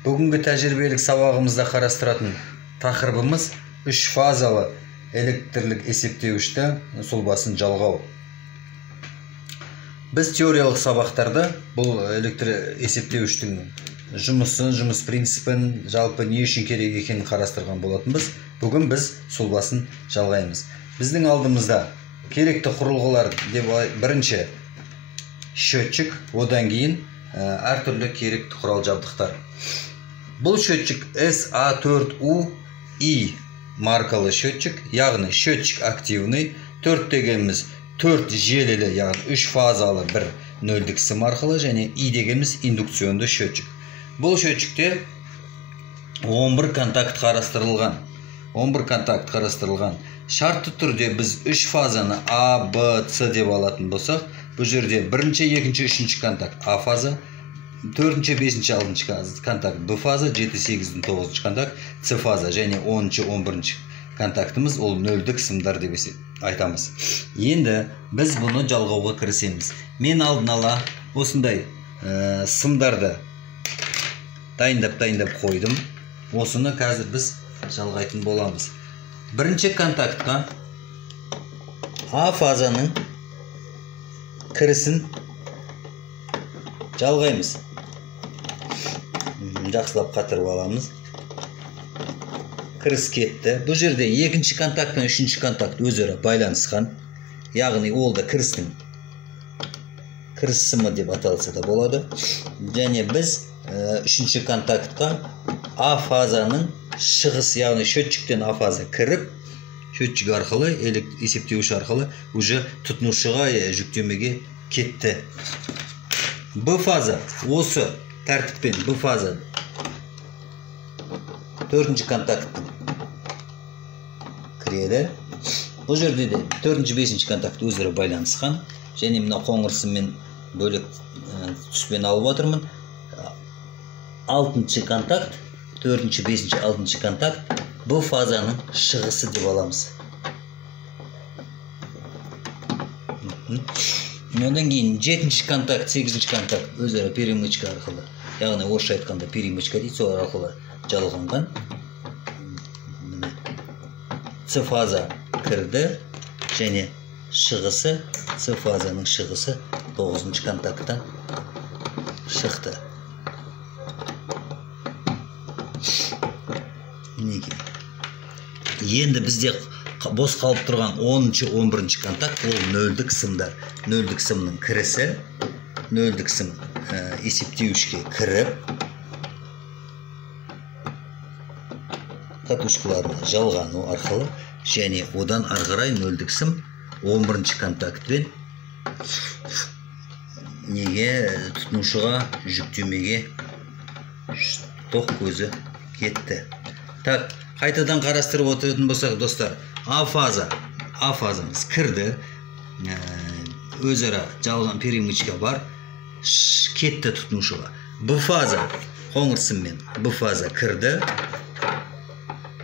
Бүгінгі тәжірибелік сабағымызда қарастыратын тақырыбымыз 3 фазалы электрлік есептеуішті сұлбасын жалғау. Біз теориялық сабақтарда бұл электр есептеуіштің жұмысын, жұмыс принципін, жалпы не үшін керек екенін қарастырған болатынбыз. Бүгін біз сұлбасын жалғаймыз. Біздің алдымызда керекті құрылғылар деп бірінші счетчик, одан кейін әртүрлі керекті құрал жабдықтар. Бұл счетчик SA4UI маркалы счетчик, яғни счетчик активный, 4 дегеніміз 4 желілі, яғни 3 фазалы бір нөлдік сым арқылы, және I дегеніміз индукционды счетчик. Бұл счетчикте 11 контакт қарастырылған. 11 контакт қарастырылған. Шартты түрде біз 3 фазаны A, B, C деп алатын болсақ, бұл жерде бірінші, екінші, үшінші контакт A фаза, 4-ші, 5-ші, 6-ші контакт B фаза, 7, 8, 9-ші контакт C фаза, және 10-ші, 11-ші контактымыз ол нөлдік сымдар деп айтамыз. Енді біз бұны жалғауға кірісеміз. Мен алдын ала осындай сымдарды дайындап қойдым. Осыны қазір біз жалғайтын боламыз. Бірінші контактқа A фазаның кірісін жалғаймыз. Жақсылап қатырып аламыз. Кіріс кетті. Бұл жерде екінші контакт пен үшінші контакт өзара байланысқан. Яғни ол да кірістің кіріс сымы деп аталса да болады. Және біз үшінші контактқа A фазаның шығыс, яғни счетчиктен A фаза кіріп, счетчик арқылы, есептеуіш арқылы уже тұтынушыға жүктемеге кетті. B фаза осы тәртіппен B фаза 4-ші контакт кіреді. Бұл жерде де 4-ші, 5-ші контакт өзара байланысқан. Және мына қоңыр сыммен бөлек түспен алып отырмын. 6-ші контакт, 4-ші, 5-ші, 6-ші контакт B фазаның шығысы деп аламыз. Одан кейін 7-ші контакт, 8-ші контакт өзара перемычка арқылы, яғни орысша айтқанда перемычка дейді, сол арқылы жалғанған. C фаза кірді, және шығысы, C фазаның шығысы 9-ші контакттан шықты. Енді бізде бос қалып тұрған 10-ші, 11-ші контакт ол нөлдік сымдар. Нөлдік сымның кірісі, нөлдік сым есептеуішке кіріп, катушкаларына жалғану арқылы, және одан арғарай нөлдік сым 11-ші контактпен неге тұтынушыға жүктемеге тоқ көзі кетті. Так, қайтадан қарастырып отыратын болсақ, достар, A фазамыз кірді, өзара жалған перемычка бар, кетті тұтынушыға. B фаза қоңыр сыммен B фаза кірді,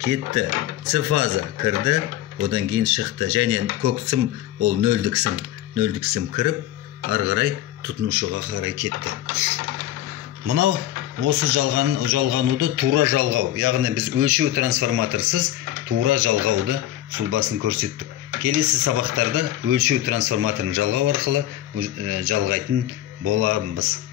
кетті. C фаза кірді, одан кейін шықты. Және көк сым ол нөлдік сым. Нөлдік сым кіріп, арғарай тұтынушыға қарай кетті. Мынау осы жалғануды тура жалғау. Яғни біз өлшеу трансформаторсыз тура жалғауды сұлбасын көрсеттік. Келесі сабақтарда өлшеу трансформаторын жалғау арқылы жалғайтын боламыз.